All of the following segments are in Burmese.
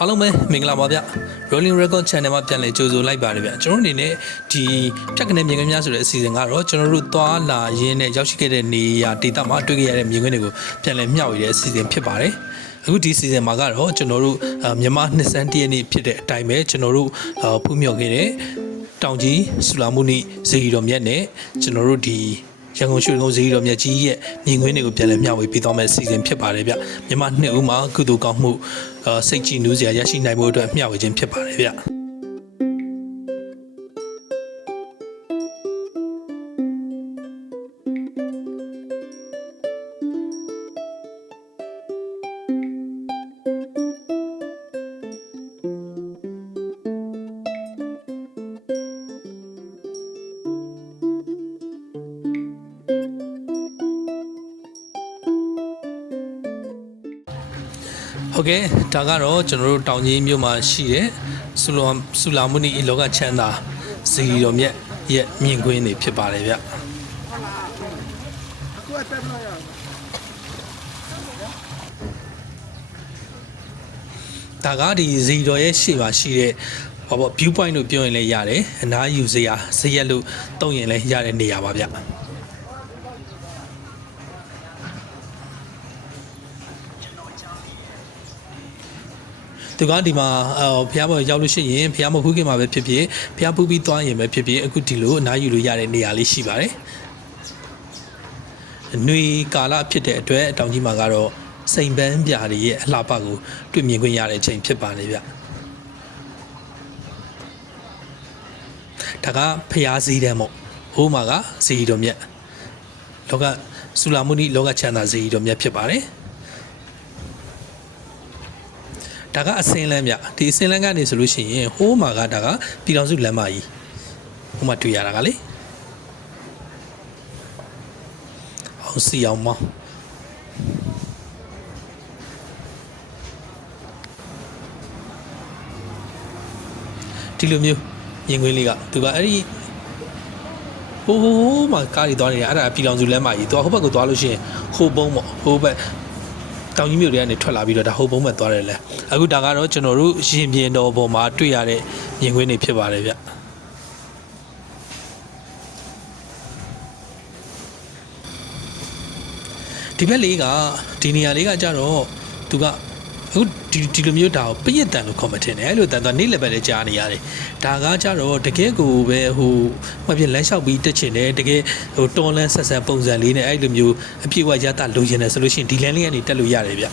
အားလုံးပဲမင်္ဂလာပါဗျ Rolling Record Channel မှာပြန်လည်ကြိုဆိုလိုက်ပါတယ်ဗျကျွန်တော်တို့အနေနဲ့ဒီဖြတ်ကနေမြင်ကွင်းများဆိုတဲ့အစီအစဉ်ကတော့ကျွန်တော်တို့သွားလာရင်းနဲ့ရောက်ရှိခဲ့တဲ့နေရာဒေသမှာတွေ့ခဲ့ရတဲ့မြင်ကွင်းတွေကိုပြန်လည်မျှဝေတဲ့အစီအစဉ်ဖြစ်ပါတယ်အခုဒီ season မှာကတော့ကျွန်တော်တို့အာမြန်မာနှစ်စန်းတည့်ရက်နေ့ဖြစ်တဲ့အတိုင်းပဲကျွန်တော်တို့အာဖူးမြော်ခဲ့တဲ့တောင်ကြီးဆူလာမှုနိဇေယီတော်မြတ်နဲ့ကျွန်တော်တို့ဒီရန်ကုန်ရွှေကုန်းဇေယီတော်မြတ်ကြီးရဲ့မြင်ကွင်းတွေကိုပြန်လည်မျှဝေပေးသွားမယ့် season ဖြစ်ပါတယ်ဗျမြန်မာနှစ်ဦးမှာကုသိုလ်ကောင်းမှုအာ စိတ်ကြည်နူးစရာရရှိနိုင်မှုအတွက်မျှဝေခြင်းဖြစ်ပါတယ်ဗျ ဟုတ်ကဲ့ဒါကတော့ကျွန်တော်တို့တောင်ကြီးမြို့မှာရှိတဲ့ဆူလာဆူလာမုနီလောကချမ်းသာဇီရီတော်မြတ်ရဲ့မြင်ကွင်းတွေဖြစ်ပါတယ်ဗျဒါကဒီဇီရီတော်ရဲ့ရှေ့မှာရှိတဲ့ဘာပေါ့ view point လို့ပြောရင်လည်းရတယ်အနားယူစရာဇရက်လို့တုံးရင်လည်းရတဲ့နေရာပါဗျ သူကဒီမှာအော်ဖះဘောရောက်လို့ရှိရင်ဖះမဖူးခင်မှာပဲဖြစ်ဖြစ်ဖះဖူးပြီးသွားရင်ပဲဖြစ်ဖြစ်အခုဒီလိုအနားယူလို့ရတဲ့နေရာလေးရှိပါတယ်။ຫນွေကာလဖြစ်တဲ့အတွက်အတောင်ကြီးမှာကတော့စိန်ပန်းပြာတွေရဲ့အလှပကိုတွေ့မြင်ခွင့်ရတဲ့အချိန်ဖြစ်ပါလေဗျ။ဒါကဖះစည်းတန်းမို့ဟိုးမှာကဇီတော်မြတ်လောကဆူလာမုနီလောကချမ်းသာဇီတော်မြတ်ဖြစ်ပါတယ်။ ဒါကအစင်းလန်းမြဒီအစင်းလန်းကနေဆိုလို့ရှိရင်ဟိုးမှာကဒါကပြည်တော်စုလမ်းမကြီးဟိုမှာတွေ့ရတာကလေအောင်စီအောင်မောင်းဒီလိုမျိုးရင်ခွင်းလေးကသူကအဲ့ဒီဟိုးဟိုးဟိုးမှာကားတွေသွားနေတာအဲ့ဒါပြည်တော်စုလမ်းမကြီးသူကဟိုဘက်ကိုသွားလို့ရှိရင်ဟိုပုံးပေါ့ဟိုဘက် တောင်ကြီးမြို့တွေကနေထွက်လာပြီးတော့ဒါဟိုပုံးမဲ့သွားတယ်လေအခုဒါကတော့ကျွန်တော်တို့ရင်ပြင်တော်ပေါ်မှာတွေ့ရတဲ့မြင်ကွင်းတွေဖြစ်ပါတယ်ဗျဒီဘက်လေးကဒီနေရာလေးကကြတော့သူက အခုဒီဒီလိုမျိုးဒါကိုပြည့်တန်လို့ခေါ်မှထင်တယ်အဲ့လိုတန်တော့နေ့လည်းပဲကြားနေရတယ်ဒါကကြတော့တကယ်ကိုပဲဟိုမှပြလမ်းလျှောက်ပြီးတက်ချင်တယ်တကယ်ဟိုတော်လန်းဆက်ဆက်ပုံစံလေးနဲ့အဲ့လိုမျိုးအပြည့်အဝရတာလိုချင်တယ်ဆိုလို့ရှိရင်ဒီလမ်းလေးကနေတက်လို့ရတယ်ဗျ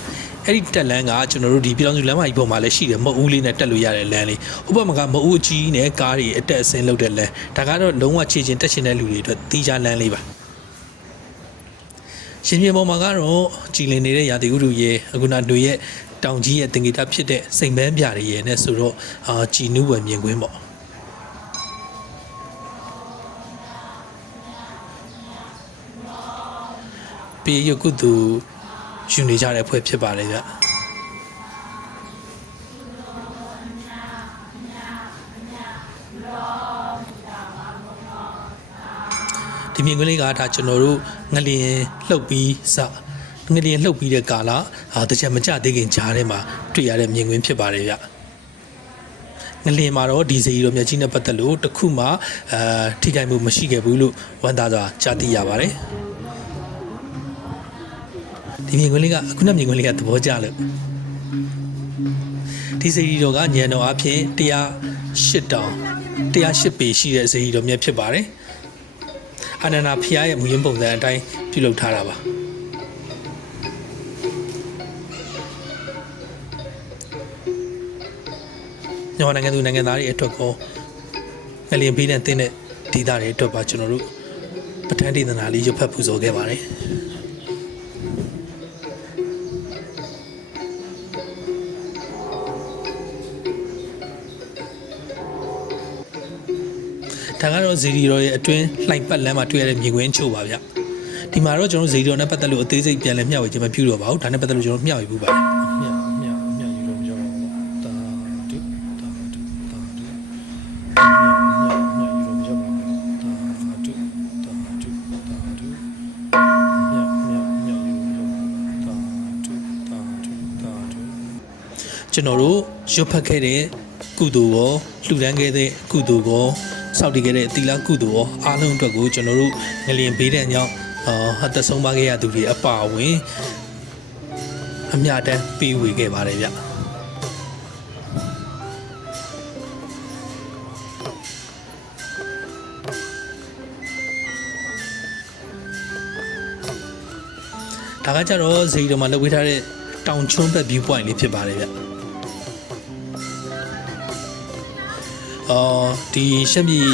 အဲ့ဒီတက်လန်းကကျွန်တော်တို့ဒီပြည်တော်စုလမ်းမကြီးပေါ်မှာလည်းရှိတယ်မဟုတ်ဦးလေးနဲ့တက်လို့ရတဲ့လမ်းလေးဥပမာကမဟုတ်အကြီးနဲ့ကားတွေအတက်အဆင်းလုပ်တဲ့လမ်းဒါကတော့လုံးဝခြေချင်းတက်ချင်တဲ့လူတွေအတွက်တီးခြားလမ်းလေးပါရှင်မြေပေါ်မှာကတော့ကြည်လင်နေတဲ့ရာသီဥတုရဲ့အခုနတွေရဲ့ တောင်ကြီးရဲ့တင်ဂီတာဖြစ်တဲ့စိန်ပန်းပြတွေရဲ့နဲ့ဆိုတော့အာကြည်နူးဝယ်မြင်ကွင်းပေါ့ပေရုပ်ကုသူယူနေကြတဲ့ဖွဲ့ဖြစ်ပါလေဗျဒီမြင်ကွင်းလေးကဒါကျွန်တော်တို့ငလျင်လှုပ်ပြီးစ ငလျင်လှုပ်ပြီးတဲ့ကာလအာတကြံမကြသေးခင်ဂျားထဲမှာတွေ့ရတဲ့မြင်ကွင်းဖြစ်ပါတယ်ဗျငလျင်မှာတော့ဒီစီရောမြတ်ကြီးနဲ့ပတ်သက်လို့တခုမှအာထိခိုက်မှုမရှိခဲ့ဘူးလို့ဝန်သားစွာကြားသိရပါတယ်ဒီမြင်ကွင်းလေးကအခုနမြင်ကွင်းလေးကသဘောကျလို့ဒီစီရီတော်ကညံတော်အဖြစ်108တောင်108ပေရှိတဲ့စီရီတော်မြတ်ဖြစ်ပါတယ်အာနန္ဒာဖျားရဲ့မူရင်းပုံစံအတိုင်းပြုလုပ်ထားတာပါ မြန်မာနိုင်ငံသူနိုင်ငံသားတွေအတွက်ကောငလျင်ပေးတဲ့တင်းတဲ့ဒေသတွေအတွက်ပါကျွန်တော်တို့ပဋ္ဌာန်းဒေသနာလေးရုပ်ဖတ်ပူဇော်ခဲ့ပါတယ်ဒါကတော့ဇီရီရောရဲ့အတွင်းလှိုင်ပတ်လမ်းမှာတွေ့ရတဲ့မြေခွင်းချို့ပါဗျဒီမှာတော့ကျွန်တော်ဇီရီရောနဲ့ပတ်သက်လို့အသေးစိတ်ပြန်လည်မျှဝေခြင်းမပြုတော့ပါဘူးဒါနဲ့ပတ်သက်လို့ကျွန်တော်မျှဝေပူပါတယ် ကျွန်ကျွန်တော်တို့ရွတ်ဖတ်ခဲ့တဲ့ကုသိုလ်ရောလှူဒန်းခဲ့တဲ့ကုသိုလ်ရောစောင့်တည်ခဲ့တဲ့သီလကုသိုလ်ရောအားလုံးအတွက်ကိုကျွန်တော်တို့ငလျင်ဘေးတဲ့ကြောင့်အာသက်ဆုံးပါခဲ့ရသူတွေအပါအဝင်အမြတ်တမ်းပေးဝေခဲ့ပါတယ်ဗျဒါကကြတော့ဇီတော်မှာလုပ်ပေးထားတဲ့တောင်ချုံးဘက် view point လေးဖြစ်ပါတယ်ဗျ အော်ဒီရှက်ပြည်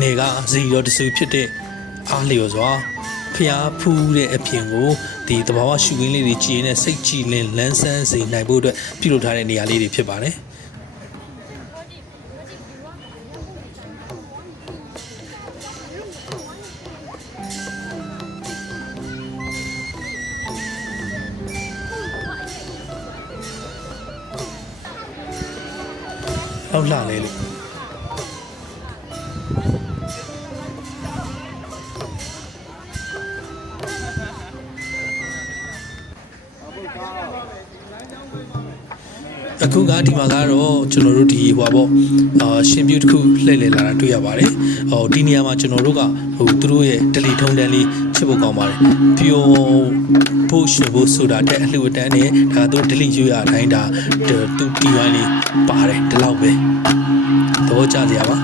နေကဇီတော်တဆူဖြစ်တဲ့အားလျော်စွာဖျားဖူးတဲ့အပြင်ကိုဒီတဘာဝရှုခင်းလေးတွေကြည်နေစိတ်ကြည်လင်လန်းဆန်းစေနိုင်ဖို့အတွက်ပြုလုပ်ထားတဲ့နေရာလေးတွေဖြစ်ပါတယ်ဟုတ်လှလဲလို့ အခုကဒီမှာကတော့ကျွန်တော်တို့ဒီဟိုပါပေါ့အာရှင်ပြူတစ်ခုလှည့်လည်လာတာတွေ့ရပါတယ်ဟိုဒီနေရာမှာကျွန်တော်တို့ကဟိုသူတို့ရဲ့ဒလီထုံးတန်းလေးချစ်ဖို့ကောင်းပါတယ်ပျော်ဖို့ရှင်ဖို့ဆိုတာတဲ့အလှူအတန်းနဲ့ဒါသူဒလီရွရအတိုင်းဒါသူတီဝိုင်းလေးပါတယ်ဒီလောက်ပဲသဘောကျစရာပါ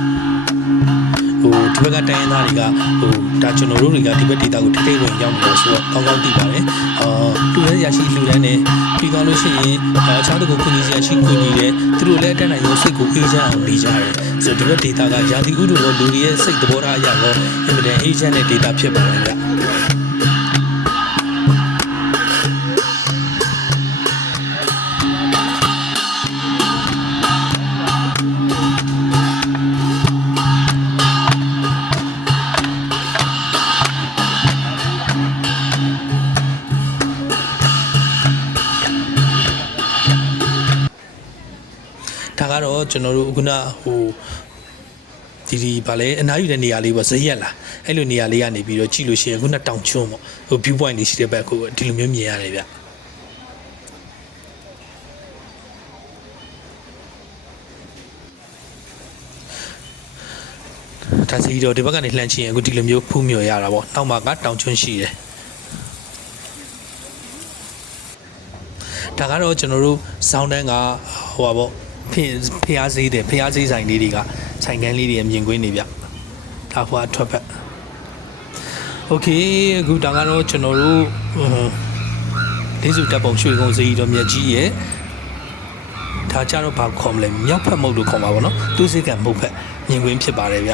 ဟိုဒီဘက်ကတိုင်းရင်းသားတွေကဟိုဒါကျွန်တော်တို့တွေကဒီဘက်ဒေတာကိုထိထိဝင်ရောက်နေလို့ဆိုတော့ကောင်းကောင်းသိပါတယ်အာလူရဲရရှိလူတန်းနဲ့ပြီးသွားလို့ရှိရင်အခြားသူကိုကုညီရရှိကုညီတယ်သူတို့လည်းအတန်းနိုင်ရောစိတ်ကိုအေးချမ်းအောင်နေကြတယ်ဆိုတော့ဒီဘက်ဒေတာကယာတိဥဒ္ဓရောလူတွေရဲ့စိတ်သဘောထားအရရောအင်မတန်အေးချမ်းတဲ့ဒေတာဖြစ်ပါတယ်ဗျ ကတော့ကျွန်တော်တို့ခုနဟိုဒီဒီဗာလဲအနားယူတဲ့နေရာလေးပေါ့ဇရက်လာအဲ့လိုနေရာလေးကနေပြီးတော့ကြည့်လို့ရှိရင်ခုနတောင်ချုံပေါ့ဟို view point လေးရှိတဲ့ဘက်ကိုဒီလိုမျိုးမြင်ရတယ်ဗျဒါစီတော့ဒီဘက်ကနေလှမ်းချင်ရင်အခုဒီလိုမျိုးဖူးမြော်ရတာပေါ့နောက်မှာကတောင်ချွန်းရှိတယ်ဒါကတော့ကျွန်တော်တို့ဇောင်းတန်းကဟိုပါပေါ့ ဖင်ဖျားဈေးတယ်ဖျားဈေးဆိုင်လေးတွေကဆိုင်ကန်းလေးတွေမြင်ကွင်းနေဗျဒါဟိုအထွက်ဘက်โอเคအခုဒါကတော့ကျွန်တော်တို့ဒေးစုတပ်ပုံရွှေကုန်းဈေးတော်မြတ်ကြီးရဲ့ဒါကြတော့ဘာခေါ်မလဲမြောက်ဖက်မုတ်လို့ခေါ်မှာပေါ့နော်သူစိတ်ကမုတ်ဖက်မြင်ကွင်းဖြစ်ပါတယ်ဗျ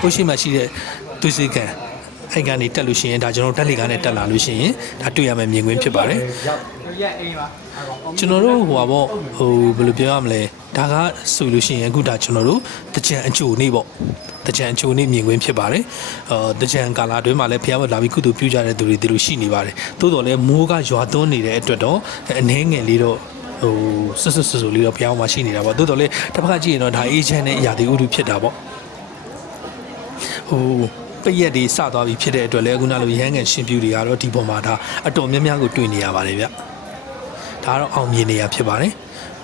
ကိုရှိမှရှိတဲ့သူစိတ်ကအဲ့ကနေတက်လို့ရှိရင်ဒါကျွန်တော်တက်လေကနေတက်လာလို့ရှိရင်ဒါတွေ့ရမယ့်မြင်ကွင်းဖြစ်ပါတယ် ရက်အိမ်ပါ ကျွန်တော်တို့ဟိုပါပေါ့ဟိုဘယ်လိုပြောရမလဲဒါကဆိုလို့ရှိရင်အခုဒါကျွန်တော်တို့တကြံအကျိုနေပေါ့တကြံအကျိုနေမြင်ကွင်းဖြစ်ပါတယ်အာတကြံကာလာတွင်းမှာလည်းဖះဘလာပြီးကုသိုလ်ပြုကြတဲ့သူတွေဒီလိုရှိနေပါတယ်သို့တော်လည်းမိုးကရွာသွန်းနေတဲ့အတွက်တော့အနှဲငယ်လေးတော့ဟိုဆွတ်ဆွတ်ဆွတ်ဆွတ်လေးတော့ဖះမှာရှိနေတာပေါ့သို့တော်လည်းတစ်ဖက်ကကြည့်ရင်တော့ဒါအေးချမ်းတဲ့ရာသီဥတုဖြစ်တာပေါ့ဟိုပရက်တွေစသွားပြီဖြစ်တဲ့အတွက်လည်းအခုနလိုရဟန်းငယ်ရှင်ပြူတွေကတော့ဒီပေါ်မှာဒါအတော်များများကိုတွေ့နေရပါတယ်ဗျ ဒါကတော့အောင်မြင်နေရဖြစ်ပါတယ်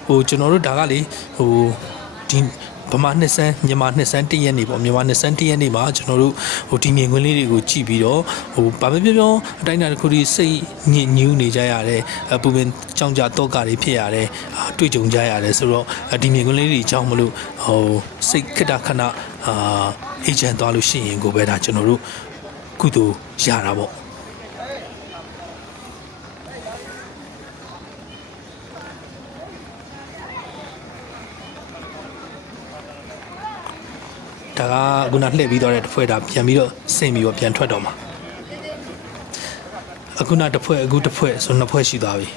ဟိုကျွန်တော်တို့ဒါကလေဟိုဒီဗမာနှစ်ဆန်းမြန်မာနှစ်ဆန်းတရက်နေပေါ့မြန်မာနှစ်ဆန်းတရက်နေမှာကျွန်တော်တို့ဟိုဒီမြင်ကွင်းလေးတွေကိုကြည့်ပြီးတော့ဟိုဗာမပြောပြောအတိုင်းအတာတစ်ခုဒီစိတ်ညစ်ညူးနေကြရတယ်အပူပင်ကြောင်ကြတော့ကတွေဖြစ်ရတယ်အာတွေ့ကြုံကြရတယ်ဆိုတော့ဒီမြင်ကွင်းလေးတွေအကြောင်းမလို့ဟိုစိတ်ခက်တာခဏအာအေဂျင့်သွားလို့ရှိရင်ကိုပဲဒါကျွန်တော်တို့ကုသိုလ်ရတာပေါ့ ဒါကခုနလှည့်ပြီးတော့တဲ့တစ်ဖွဲ့ဒါပြန်ပြီးတော့ဆင်ပြီးတော့ပြန်ထွက်တော့မှာအခုနတစ်ဖွဲ့အခုတစ်ဖွဲ့ဆိုနှစ်ဖွဲ့ရှိသွားပြီ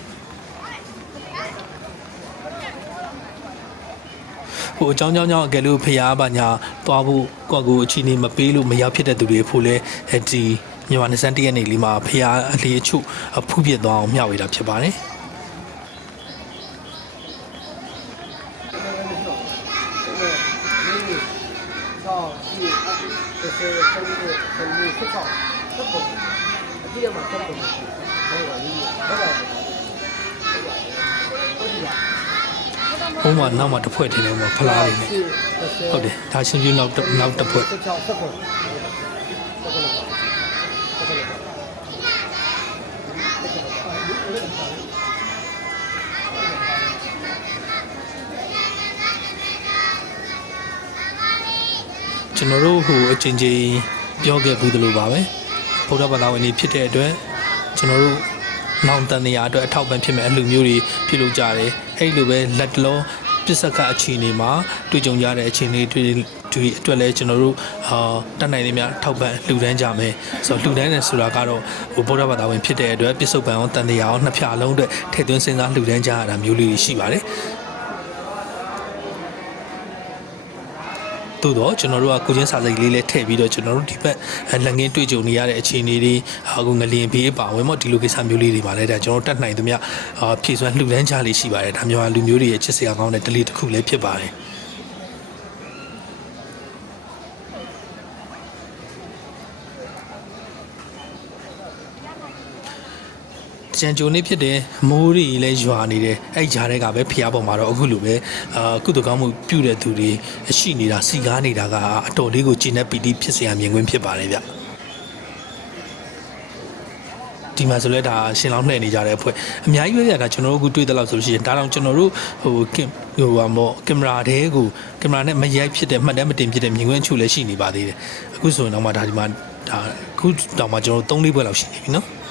ဟိုအကြောင်းကြောင်းကြောင့်အကယ်လို့ဖျားပါညာသွားဖို့ကိုယ့်ကိုယ်အချိန်နေမပေးလို့မရောက်ဖြစ်တဲ့သူတွေဖို့လဲအဲဒီမြန်မာနေစန်တရက်နေလေးမှာဖျားအလေးအချုပ်အဖူးပြစ်သွားအောင်မျှဝေတာဖြစ်ပါတယ် ဆောင်းဒီအဲဆယ်ဆယ်လေးဆယ်လေးဆက်ဆောင်းသ ကြည့်ရမှာဆက်ကုန်ဟုတ်ပါဘူးဟုတ်ပါဘူးဟိုမှာနောက်မှာတစ်ဖွဲ့ထင်တယ်ဟိုမှာဖလားလေးနဲ့ဟုတ်တယ်ဒါရှင်ပြူနောက်နောက်တစ်ဖွဲ့ကျွန်တော်တို့ဟိုအချင်းချင်းပြောခဲ့ဘူးသလိုပါပဲ ဗုဒ္ဓဘာသာဝင်တွေဖြစ်တဲ့အတွက်ကျွန်တော်တို့နောင်တန်နေရာအတွက်အထောက်ပံ့ဖြစ်မဲ့အလှမျိုးတွေပြုလုပ်ကြတယ်အဲ့လိုပဲလက်တလုံးပစ္စကအခြေအနေမှာတွေ့ကြုံကြတဲ့အခြေအနေတွေဒီအတွက်လည်းကျွန်တော်တို့အာတတ်နိုင်နေမြထောက်ပံ့လှူဒန်းကြမယ်ဆိုတော့လှူဒန်းတယ်ဆိုတာကတော့ဟိုဗုဒ္ဓဘာသာဝင်ဖြစ်တဲ့အတွက်ပစ္စုပန်အောင်တန်တရားအောင်နှစ်ဖြာလုံးအတွက်ထည့်သွင်းစဉ်းစားလှူဒန်းကြရတာမျိုးလေးတွေရှိပါတယ် သို့တော့ကျွန်တော်တို့ကကိုချင်းစာစိတ်လေးလေးထည့်ပြီးတော့ကျွန်တော်တို့ဒီဘက်လက်ငင်းတွေ့ကြုံနေရတဲ့အခြေအနေတွေအခုငလျင်ဘေးပါဝင်မော့ဒီလိုကိစ္စမျိုးလေးတွေပါလဲဒါကျွန်တော်တို့တတ်နိုင်သမျှအာဖြည့်စွမ်းလှူဒန်းကြလေးရှိပါတယ်ဒါမျိုးလူမျိုးတွေရဲ့ချစ်စရာကောင်းတဲ့ဒလေးတစ်ခုလည်းဖြစ်ပါတယ် ကြံကြိုနေဖြစ်တယ်မိုးတွေလည်းရွာနေတယ်အဲ့ကြားထဲကပဲဖျားပေါ်မှာတော့အခုလိုပဲအာကုသကောင်းမှုပြုတဲ့သူတွေရှိနေတာစီကားနေတာကအတော်လေးကိုကျင့်တဲ့ပီတိဖြစ်စရာမြင်ကွင်းဖြစ်ပါတယ်ဗျဒီမှာဆိုလဲဒါရှင်လောင်းလှည့်နေကြတဲ့အဖွဲ့အများကြီးပဲဗျာဒါကျွန်တော်တို့အခုတွေ့တဲ့လောက်ဆိုလို့ရှိရင်ဒါတော့ကျွန်တော်တို့ဟိုကင်ဟိုဟာမော့ကင်မရာတဲကိုကင်မရာနဲ့မရိုက်ဖြစ်တဲ့မှတ်တမ်းမတင်ဖြစ်တဲ့မြင်ကွင်းချုပ်လည်းရှိနေပါသေးတယ်အခုဆိုရင်တော့မှဒါဒီမှာဒါအခုတော့မှကျွန်တော်တို့၃-၄ဘွဲလောက်ရှိနေပြီနော်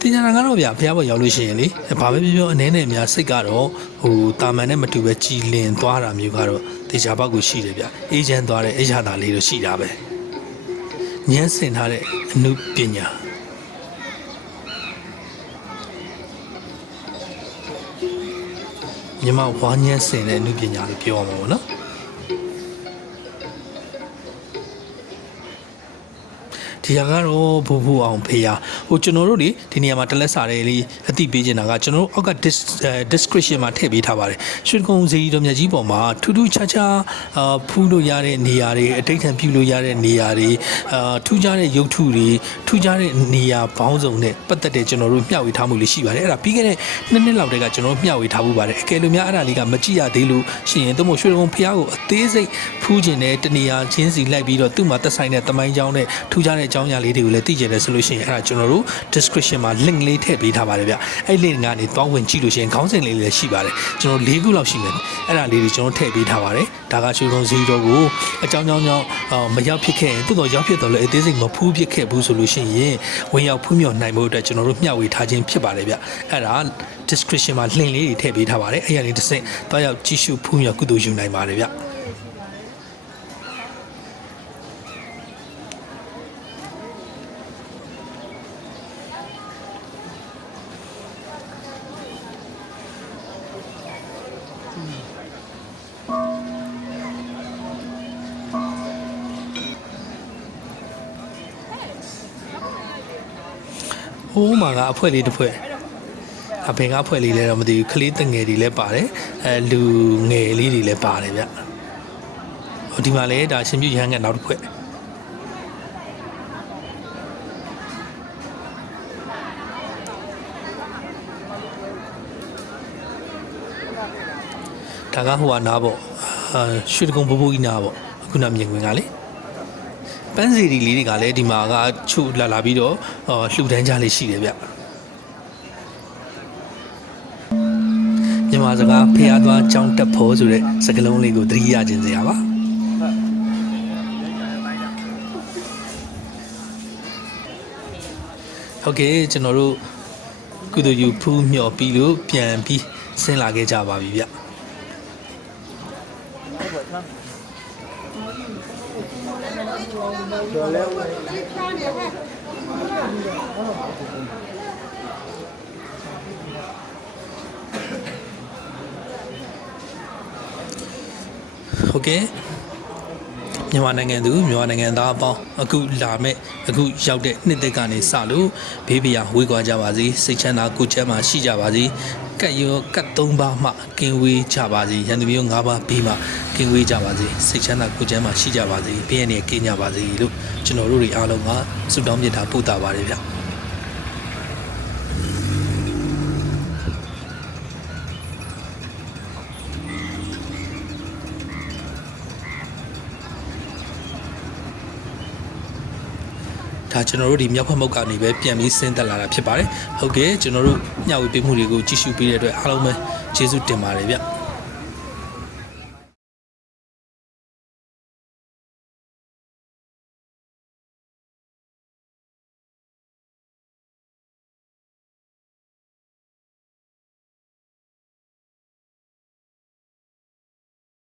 တင်ညာကတော့ဗျာဖះဘောရောက်လို့ရှိရင်လေဘာပဲပြောပြောအနေနဲ့အများစိတ်ကတော့ဟိုတာမန်နဲ့မတူပဲကြည်လင်သွားတာမျိုးကတော့တေချာဘောက်ကိုရှိတယ်ဗျအေဂျင့်သွားတဲ့အရာသာလေးတော့ရှိတာပဲညှင်းစင်ထားတဲ့အမှုပညာမြမဝါညှင်းစင်တဲ့အမှုပညာလို့ပြောရမှာပေါ့နော် ဒီဟာကတော့ဘူဘူအောင်ဖေးရဟိုကျွန်တော်တို့လေဒီနေရာမှာတလက်စာတွေလေးအသိပေးချင်တာကကျွန်တော်တို့အောက်က dis- အဲ description မှာထည့်ပေးထားပါတယ်ရွှေကုန်းစီတော်မြတ်ကြီးပေါ်မှာထူးထူးခြားခြားအာဖူးလို့ရတဲ့နေရာတွေအတိတ်ထံပြုလို့ရတဲ့နေရာတွေအာထူးခြားတဲ့ရုပ်ထုတွေထူးခြားတဲ့နေရာပေါင်းစုံနဲ့ပတ်သက်တဲ့ကျွန်တော်တို့မျှဝေထားမှုလေးရှိပါတယ်အဲ့ဒါပြီးခဲ့တဲ့နှစ်နှစ်လောက်တည်းကကျွန်တော်တို့မျှဝေထားမှုပါတယ်အကယ်လို့များအဲ့ဒါလေးကမကြည့်ရသေးလို့ရှိရင်တို့မို့ရွှေကုန်းဖះကိုအသေးစိတ်ဖူးခြင်းနဲ့တနေရာချင်းစီလိုက်ပြီးတော့သူ့မှာသက်ဆိုင်တဲ့တမိုင်းကြောင်းနဲ့ထူးခြားတဲ့အကြောင်းအရာလေးတွေကိုလည်းသိကြတယ်ဆိုလို့ရှိရင်အဲ့ဒါကျွန်တော်တို့ description မှာ link လေးထည့်ပေးထားပါတယ်ဗျအဲ့ link ကနေတွားဝင်ကြည့်လို့ရှိရင်ခေါင်းစဉ်လေးလည်းရှိပါတယ်ကျွန်တော်၄ခုလောက်ရှိမယ်အဲ့ဒါလေးတွေကျွန်တော်ထည့်ပေးထားပါတယ်ဒါကရွှေကုန်းစီတော်ကိုအကြောင်းကြောင်းကြောင့်အာမရောက်ဖြစ်ခဲ့ရင်တိုးတော့ရောက်ဖြစ်တော့လည်းအသေးစိတ်မဖူးဖြစ်ခဲ့ဘူးဆိုလို့ရှိရင်ဝင်ရောက်ဖူးမြော်နိုင်ဖို့အတွက်ကျွန်တော်တို့မျှဝေထားခြင်းဖြစ်ပါတယ်ဗျအဲ့ဒါ description မှာ link လေးတွေထည့်ပေးထားပါတယ်အဲ့ရလေးတစ်စက်တွားရောက်ကြည့်ရှုဖူးမြော်ကုသိုလ်ယူနိုင်ပါတယ်ဗျ ဟိုးမှာကအဖွဲလေးတစ်ဖွဲအဖေကအဖွဲလေးလည်းတော့မသိဘူးကလေးတငယ်တွေလည်းပါတယ်အဲလူငယ်လေးတွေလည်းပါတယ်ဗျဟိုဒီမှာလည်းဒါရှင်ပြရဟန်းကနောက်တစ်ဖွဲဒါကဟိုကနားပေါ့အာရွှေတကုံဘဘိုးကြီးနားပေါ့အခုနမြင်ဝင်ကလေ ပန်းစီရီလေးတွေကလည်းဒီမှာကချုလာလာပြီးတော့ဟောလှူဒန်းကြလေးရှိတယ်ဗျမြန်မာစကားဖျားသွားကြောင်းတက်ဖို့ဆိုတဲ့စကားလုံးလေးကိုသတိရခြင်းစရာပါဟုတ်ကဲ့ကျွန်တော်တို့ကုသိုလ်ယူဖူးမြော်ပြီးလို့ပြန်ပြီးဆင်းလာခဲ့ကြပါပြီဗျ တော်လဲဟုတ်ကဲ့မြန်မာနိုင်ငံသူမြန်မာနိုင်ငံသားအပေါင်းအခုလာမဲ့အခုရောက်တဲ့နှစ်သက်ကနေစလို့ဘေးပရာဝေးကွာကြပါစေစိတ်ချမ်းသာကိုယ်ချမ်းသာရှိကြပါစေကတ်ရောကတ်၃ပါးမှကင်းဝေးကြပါစေရန်သူမျိုး၅ပါးပြီးမှက င်းဝေးကြပါစေစိတ်ချမ်းသာကိုယ်ချမ်းသာရှိကြပါစေဘင်းရည်ကင်းကြပါစေလို့ကျွန်တော်တို့တွေအားလုံးကဆုတောင်းမြတ်တာပို့တာပါတယ်ဗျဒါကျွန်တော်တို့ဒီမြောက်ဖက်မုတ်ကနေပဲပြန်ပြီးဆင်းသက်လာတာဖြစ်ပါတယ်ဟုတ်ကဲ့ကျွန်တော်တို့ညဝေပေးမှုတွေကိုကြည့်ရှုပေးတဲ့အတွက်အားလုံးပဲကျေးဇူးတင်ပါတယ်ဗျ